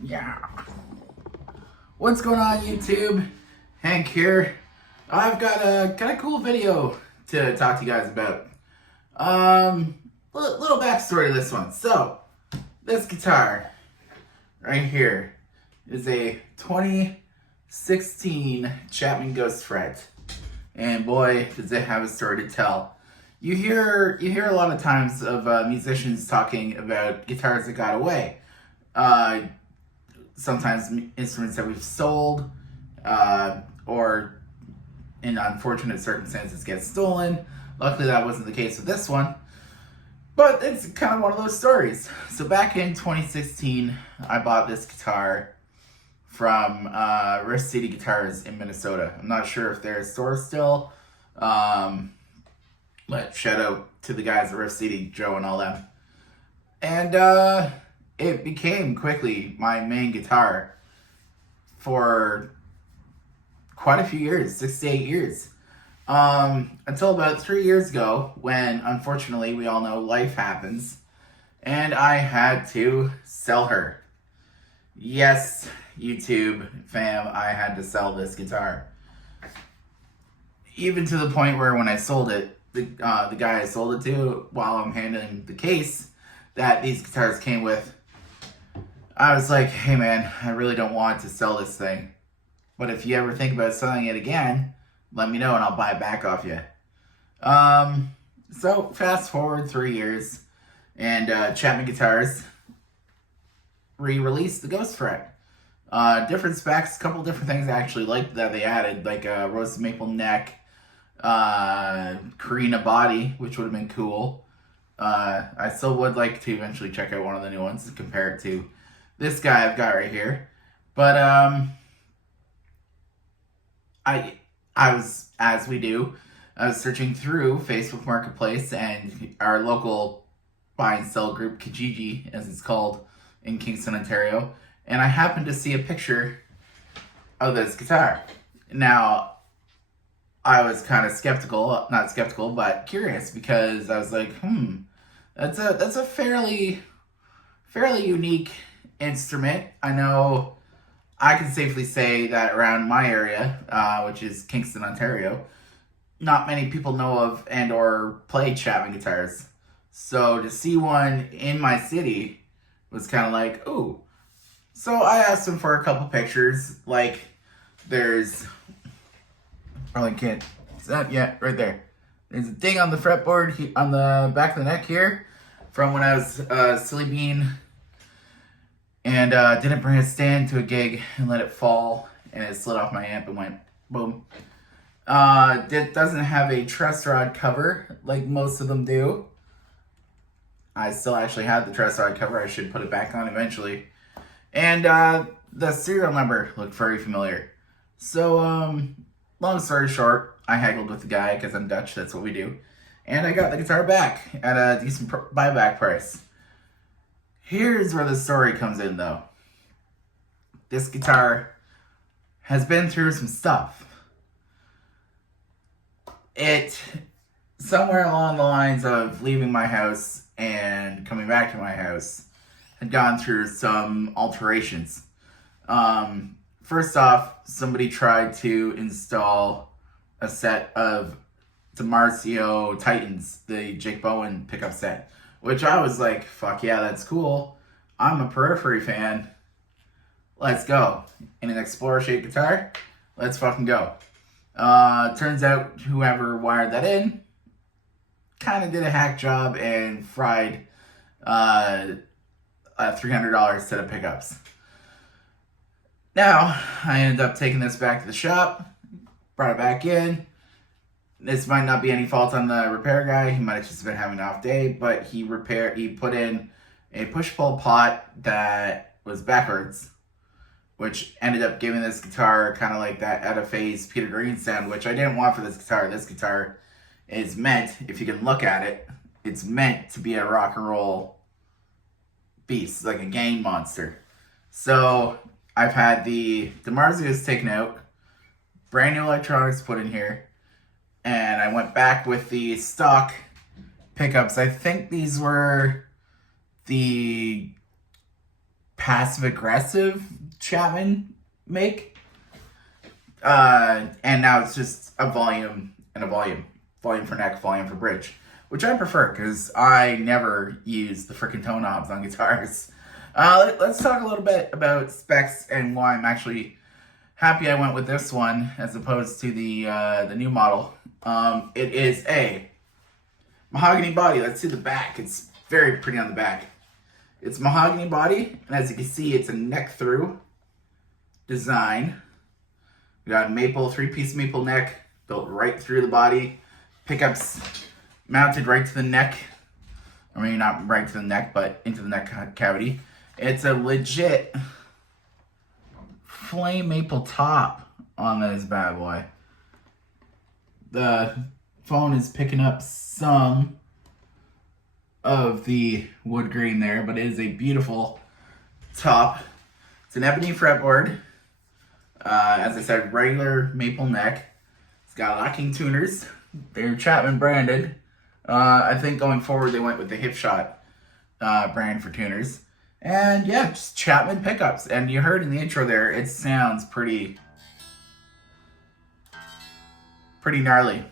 Yeah. What's going on, YouTube? Hank here. I've got a kind of cool video to talk to you guys about. Little backstory to this one. So, this guitar right here is a 2016 Chapman Ghostfret, and boy, does it have a story to tell. You hear a lot of times of musicians talking about guitars that got away. Sometimes instruments that we've sold, or in unfortunate circumstances get stolen. Luckily that wasn't the case with this one, but it's kind of one of those stories. So back in 2016, I bought this guitar from Rift City Guitars in Minnesota. I'm not sure if they're a store still, but shout out to the guys at Rift City, Joe and all them. And it became quickly my main guitar for quite a few years, 6 to 8 years. Until about 3 years ago, when unfortunately we all know life happens, and I had to sell her. Yes, YouTube fam, I had to sell this guitar. Even to the point where when I sold it, the guy I sold it to, while I'm handling the case that these guitars came with, I was like, hey man, I really don't want to sell this thing, but if you ever think about selling it again, let me know and I'll buy it back off you. So fast forward 3 years, and Chapman Guitars re-released the Ghostfret. Different specs, a couple different things I actually liked that they added, like a roasted maple neck, Carina body, which would have been cool. I still would like to eventually check out one of the new ones to compare it to this guy I've got right here. But I was, as we do, I was searching through Facebook Marketplace and our local buy and sell group, Kijiji, as it's called, in Kingston, Ontario, and I happened to see a picture of this guitar. Now, I was kind of skeptical, not skeptical, but curious, because I was like, that's a fairly unique instrument. I know I can safely say that around my area, which is Kingston, Ontario, not many people know of and or play Chapman guitars. So to see one in my city was kind of like, ooh. So I asked him for a couple pictures. Like, there's, probably can't, it's not yet, right there. There's a ding on the fretboard, on the back of the neck here, from when I was silly bean and didn't bring a stand to a gig and let it fall, and it slid off my amp and went boom. It doesn't have a truss rod cover like most of them do. I still actually have the truss rod cover. I should put it back on eventually. And the serial number looked very familiar. So long story short, I haggled with the guy because I'm Dutch, that's what we do. And I got the guitar back at a decent buyback price. Here's where the story comes in though. This guitar has been through some stuff. It, somewhere along the lines of leaving my house and coming back to my house, had gone through some alterations. First off, somebody tried to install a set of DiMarzio Titans, the Jake Bowen pickup set, which I was like, fuck yeah, that's cool. I'm a Periphery fan. Let's go. In an Explorer shaped guitar, let's fucking go. Turns out whoever wired that in kind of did a hack job and fried a $300 set of pickups. Now, I ended up taking this back to the shop, brought it back in. This might not be any fault on the repair guy. He might have just been having an off day, but he put in a push-pull pot that was backwards, which ended up giving this guitar kind of like that out-of-phase Peter Green sound, which I didn't want for this guitar. This guitar is meant, if you can look at it, it's meant to be a rock and roll beast, like a gain monster. So I've had the DiMarzios taken out, brand new electronics put in here, and I went back with the stock pickups. I think these were the passive-aggressive Chapman make. And now it's just a volume and a volume. Volume for neck, volume for bridge. Which I prefer, because I never use the frickin' tone knobs on guitars. Let's talk a little bit about specs and why I'm actually happy I went with this one as opposed to the new model. It is a mahogany body. Let's see the back. It's very pretty on the back. It's mahogany body, and as you can see, it's a neck through design. We got a maple, 3-piece maple neck built right through the body. Pickups mounted right to the neck. I mean, not right to the neck, but into the neck cavity. It's a legit flame maple top on this bad boy. The phone is picking up some of the wood grain there, but it is a beautiful top. It's an ebony fretboard. As I said, regular maple neck. It's got locking tuners. They're Chapman branded. I think going forward they went with the Hipshot brand for tuners. And yeah, just Chapman pickups. And you heard in the intro there, it sounds pretty gnarly.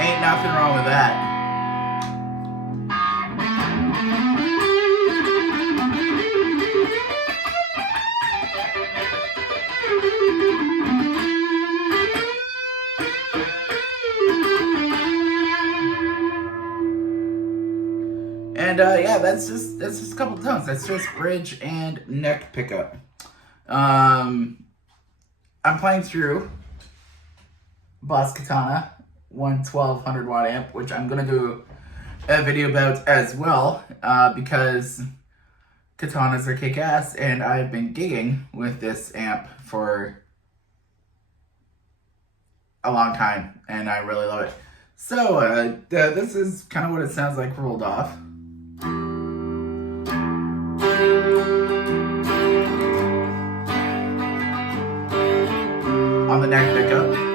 Ain't nothing wrong with that. And yeah, that's just a couple tones. That's just bridge and neck pickup. I'm playing through Boss Katana 1200 watt amp, which I'm gonna do a video about as well, because Katanas are kick-ass, and I've been gigging with this amp for a long time, and I really love it. So this is kind of what it sounds like rolled off. On the neck pickup.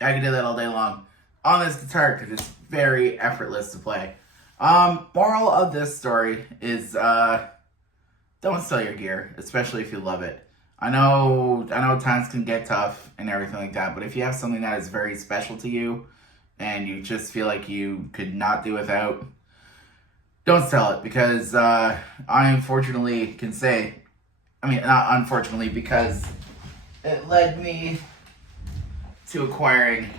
I can do that all day long on this guitar because it's very effortless to play. Moral of this story is don't sell your gear, especially if you love it. I know times can get tough and everything like that, but if you have something that is very special to you and you just feel like you could not do without, don't sell it, because I unfortunately can say, I mean, not unfortunately, because it led me to acquiring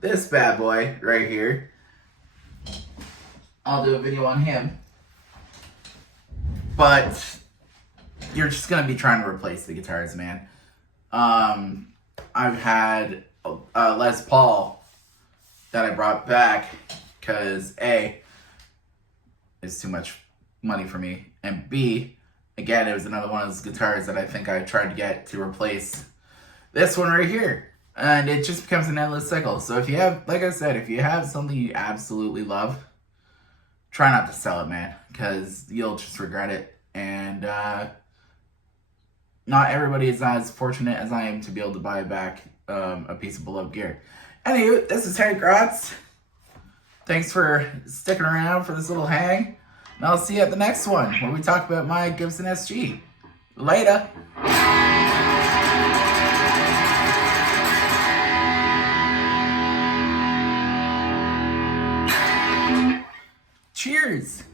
this bad boy right here. I'll do a video on him. But you're just going to be trying to replace the guitars, man. I've had a Les Paul that I brought back because A, it's too much money for me, and B, again, it was another one of those guitars that I think I tried to get to replace this one right here. And it just becomes an endless cycle. So if you have, like I said, if you have something you absolutely love, try not to sell it, man, because you'll just regret it. And not everybody is as fortunate as I am to be able to buy back a piece of beloved gear. Anywho, this is Harry Grotz. Thanks for sticking around for this little hang. And I'll see you at the next one, where we talk about my Gibson SG. Later. Cheers.